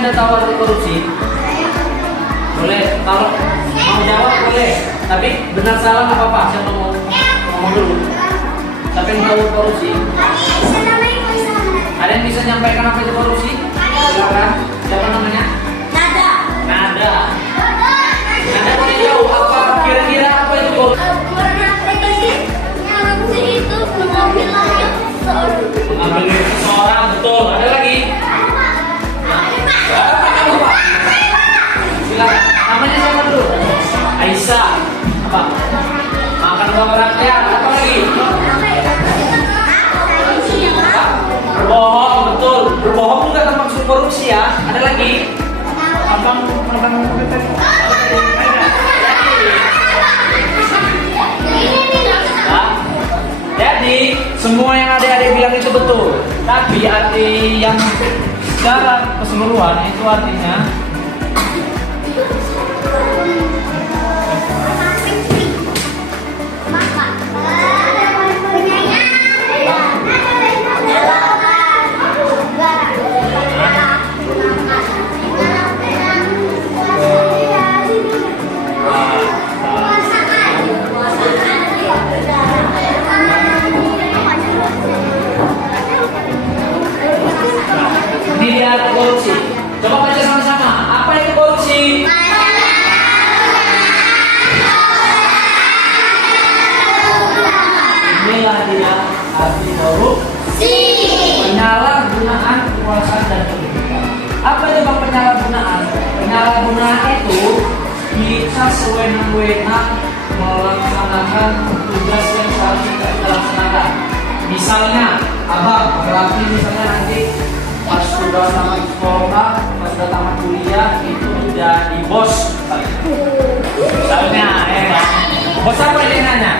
yang udah tahu arti korupsi? Boleh. Kalau mau jawab boleh. Tapi benar salah nggak apa-apa. Siapa mau ngomong dulu? Siapa yang tahu korupsi? Ada yang bisa nyampaikan apa itu korupsi? Silakan. Siapa namanya? Nada. Nada. Nada boleh jauh apa kira-kira apa itu korupsi? Mengambil milik seseorang, betul. Ada lagi? Silakan. Namanya siapa dulu? Aisyah. Apa? Makan uang rakyat. Apa lagi? Berbohong, betul. Berbohong juga termasuk korupsi ya. Ada lagi? Abang tadi. Jadi semua yang adik-adik bilang itu betul. Tapi arti yang secara keseluruhan itu artinya dilihat korupsi. Coba baca sama-sama. Apa itu korupsi? Inilah dia arti korupsi. Penyalahgunaan kekuasaan dan kedudukan. Apa itu bang penyalahgunaan? Penyalahgunaan itu kita sewenang-wenang melaksanakan tugas yang seharusnya kita laksanakan. Misalnya, abang berarti misalnya nanti pas sudah tamat sekolah, pas sudah tamat kuliah itu jadi bos misalnya ya kan? Bos apa dia nanya?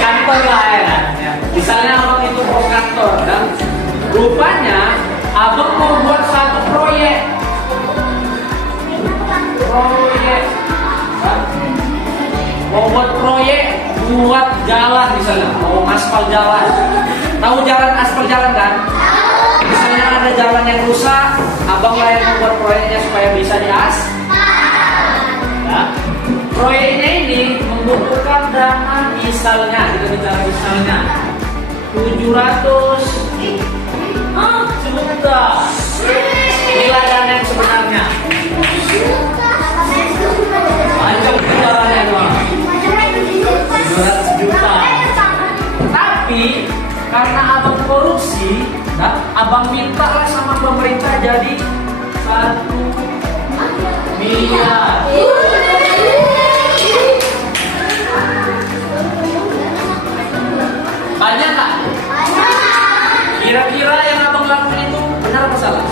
Kantor lah ya kan? Misalnya abang itu bos kantor dan rupanya abang mau buat satu proyek kan? Mau buat proyek buat jalan misalnya, mau aspal jalan. Tahu jalan aspal jalan kan? Misalnya ada jalan yang rusak, abang lah yang membuat proyeknya supaya bisa diaspal. Ya. Proyeknya ini membutuhkan dana misalnya, kita bicara misalnya 700 juta. Inilah dana yang sebenarnya. Macam jalannya doang. 700 juta. Tapi karena abang korupsi, nah, abang minta lah sama pemerintah jadi 1 miliar. Banyak nggak? Kira-kira yang abang lakukan itu benar apa salah?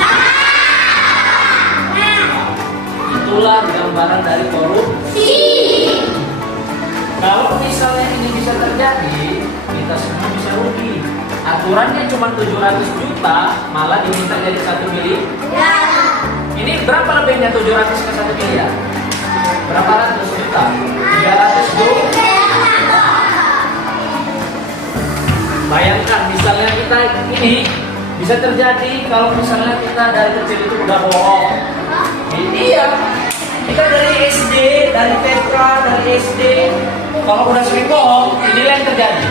Itulah gambaran dari korupsi. Kalau misalnya ini bisa terjadi, kita semua bisa rugi. Aturannya cuma 700 juta, malah diminta jadi 1 miliar. Ini berapa lebihnya 700 ke 1 miliar? Berapa ratus juta? 300 juta. Bayangkan misalnya kita ini bisa terjadi kalau misalnya kita dari kecil itu udah bohong. Ini ya. Kita dari SD, dari TK, dari SD, kalau udah sering bohong, inilah yang terjadi.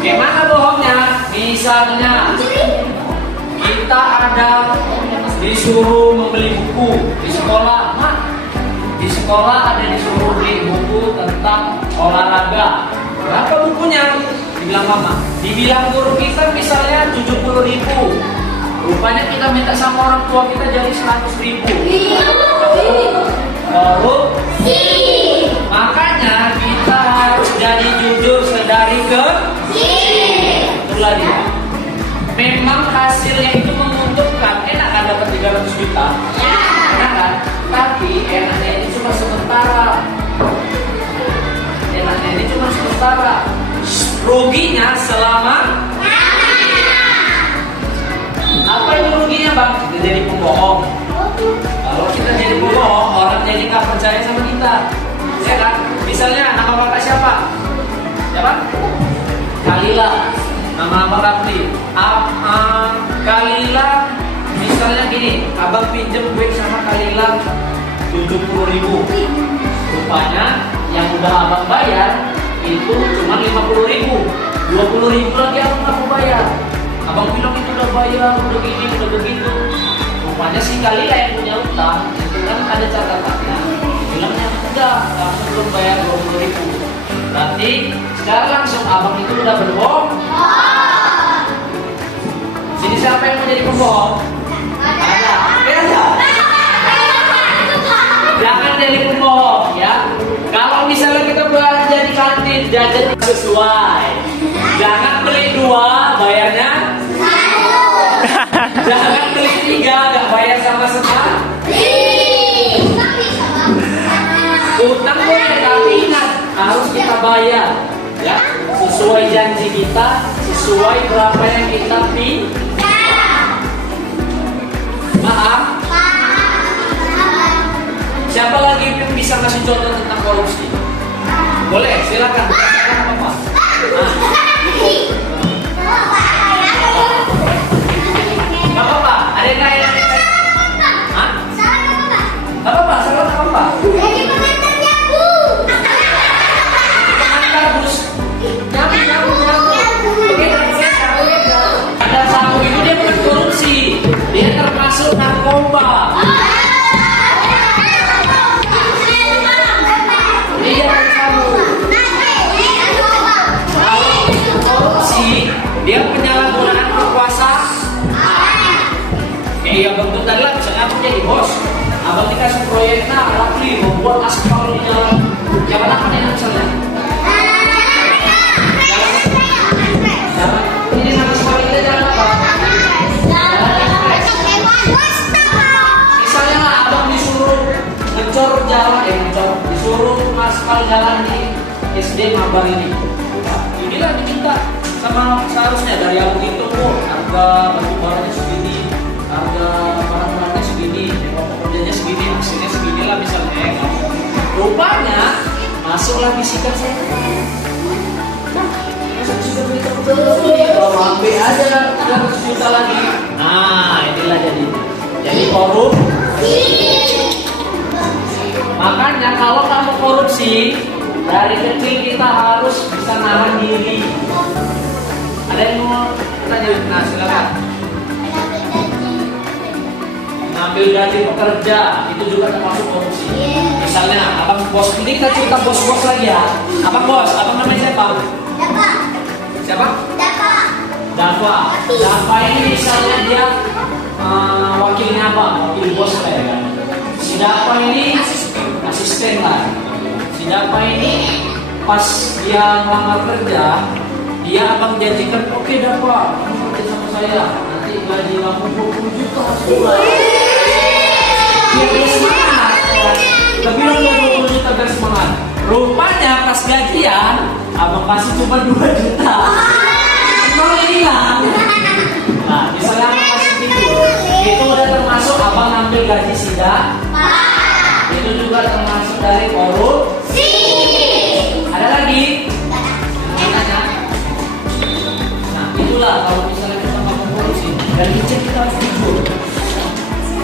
Gimana bohongnya? Misalnya kita ada disuruh membeli buku di sekolah, di sekolah ada disuruh beli buku tentang olahraga. Berapa bukunya? Dibilang mama. Dibilang guru kita misalnya 70.000. Rupanya kita minta sama orang tua kita jadi 100.000. Korupsi. Makanya kita harus jadi jujur sedari kecil. Itulah dia. Memang hasilnya itu menguntungkan. Enak kan dapat 300 juta? Enak kan? Tapi enaknya ini cuma sementara. Enaknya ini cuma sementara. Ruginya selama. Apa itu ruginya bang? Kita jadi pembohong. Kalau kita jadi pembohong, orang jadi nggak percaya sama kita, ya kan? Misalnya nama bapak siapa? Siapa? Kalila. Nama abang Rapli. abang pinjam duit sama Kalila 70.000. Rupanya yang udah abang bayar itu cuma 50.000. 20.000 lagi abang nggak mau bayar. Abang bilang itu udah bayar, udah gini, udah begitu. Rupanya si Kalila yang punya utang, itu kan ada catatannya. Bilangnya udah, kamu belum bayar 20.000. Berarti sekarang langsung abang itu udah berbohong. Sini siapa yang mau jadi pembohong? Ada. Jangan jadi pembohong ya. Kalau misalnya kita belanja di kantin, jajan sesuai. Jangan beli 2, bayarnya 1. Jangan beli 3, nggak bayar sama sekali. Utang boleh, tapi ingat harus kita bayar. Ya, sesuai janji kita, sesuai berapa yang kita pinjam. Paham? Siapa lagi yang bisa kasih contoh tentang korupsi? Boleh, silakan. Apa-apa. Gak apa-apa. Ada yang lain? Hah? Gak apa-apa. Salah gak apa-apa. Jadi pengantarnya Bu. Pengantar bus. Nyabu. Ada satu itu dia bukan korupsi. Dia termasuk narkoba. Dia penyalahgunaan kekuasaan. Iya bentuk tadi lah, misalnya abang jadi bos, abang dikasih proyeknya Rakli membuat aspal di jalan apa nih misalnya? Jalan ini nama aspal kita jalan apa? Misalnya lah abang disuruh ngecor jalan, disuruh aspal jalan di SD Mabar ini. Inilah diminta sama seharusnya dari abang itu harga batu baranya segini, harga barang-barangnya segini, pekerjanya segini, hasilnya segini lah misalnya. Rupanya masuklah bisikan saya. Masuk bisikan berita betul ya, kalau HP aja 200 juta lagi. Nah inilah jadi korupsi. Makanya kalau kamu korupsi dari kecil kita harus bisa nahan diri. Ada yang mau tanya? Nah silakan. Ngambil gaji pekerja itu juga termasuk korupsi. Misalnya abang bos, ini kita cerita bos-bos lagi ya. Abang bos, abang namanya siapa? Dapat. Siapa? Dapat. Dapat ini misalnya dia wakilnya abang, wakil bos lah ya kan. Si Dapat ini asisten lah. Si Dapat ini pas dia ngelamar kerja, dia abang janjikan, oke Dapat, kamu kerja sama saya, nanti gaji kamu 20 juta sebulan. Dia semangat, tapi lo 20 juta biar semangat. Rupanya pas gajian, abang kasih cuma 2 juta. Kalau hilang. Nah, misalnya abang kasih gitu, itu udah termasuk abang ngambil gaji sida. Itu juga termasuk dari korupsi. Ada lagi? Nah, itulah kalau misalnya kita ngomong korupsi, dan kita harus jujur.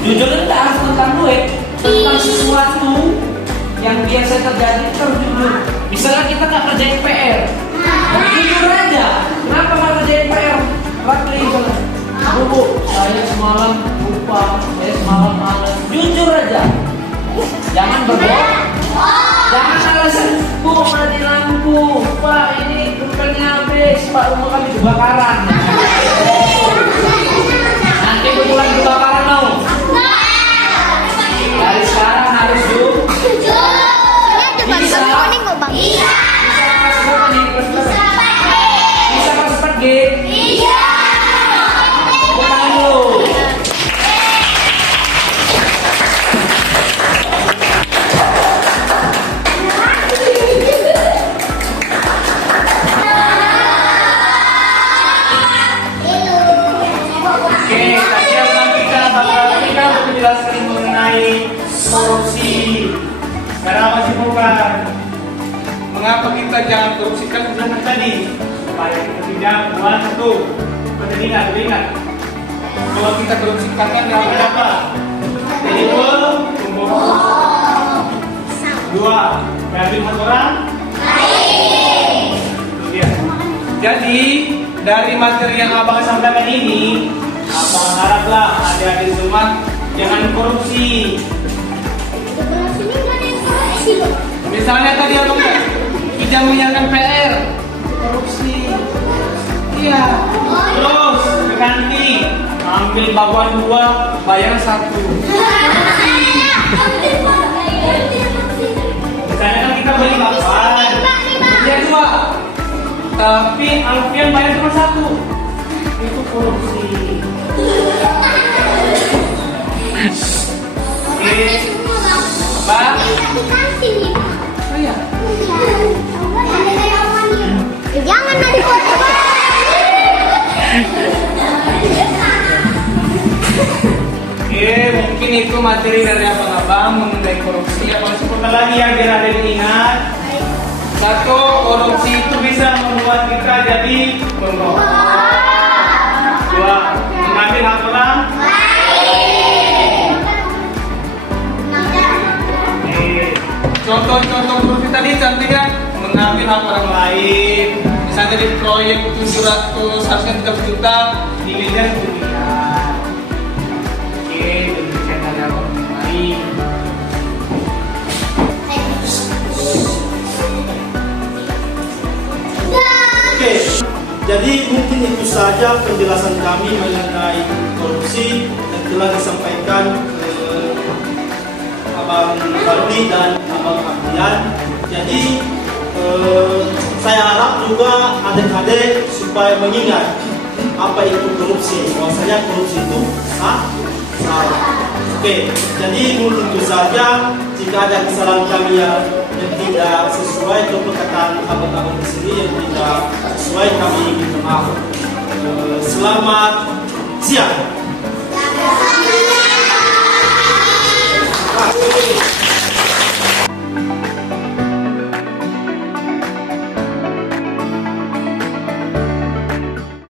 Jujur itu tak harus tentang duit, tentang sesuatu yang biasa terjadi, kita harus jujur. Misalnya kita nggak kerjain PR, jujur aja. Kenapa nggak kerjain PR? Rakli misalnya, Bu, saya semalam lupa, saya semalam malas. Jujur aja, jangan berbohong. Jangan alasan, Bu, mati lampu, Pak, ini bukannya habis, Pak, rumah kami kebakaran. Nanti betulan kebakaran mau. Dari sekarang harus jujur. Bisa pas pergi. Iya. Bukan dulu. Menjelaskan mengenai korupsi. Sekarang masih bukan. Mengapa kita jangan korupsikan bulan tadi? Supaya kita tidak buat itu. Ingat. Kalau kita korupsikan kan dapat apa? mengambil hak orang? Itu dia. Jadi dari materi yang abang sampaikan ini, abang haraplah adik-adik semua jangan korupsi. Sini nggak ada yang korupsi loh. Misalnya tadi abang tidak menyiapkan PR, korupsi. Iya. Terus ke kantin, ambil bakwan 2, bayar 1. Misalnya kan kita beli bakwan, dia 2, tapi Alfian bayar cuma 1. Itu korupsi. Oke, Bang. Oh iya. Jangan ada korupsi. Oke, mungkin itu materi dari abang-abang mengenai korupsi. Abang sebutkan lagi ya biar ada yang ingat. 1, korupsi itu bisa membuat kita jadi pembohong. 2, mengambil hak orang. Contoh-contoh korupsi tadi contohnya mengambil hak orang lain. Misalnya di proyek 700 harusnya 30 juta, nilainya 1 miliar. Oke, demikian dari abang yang lain. Oke, jadi mungkin itu saja penjelasan kami mengenai korupsi yang telah disampaikan Abang Bardi dan Abang Ahdian. Jadi saya harap juga adik-adik supaya mengingat apa itu korupsi. Bahwasanya korupsi itu salah. Oke, jadi mungkin itu saja. Jika ada kesalahan kami yang tidak sesuai atau perkataan abang-abang di sini yang tidak sesuai, kami minta maaf. Selamat siang.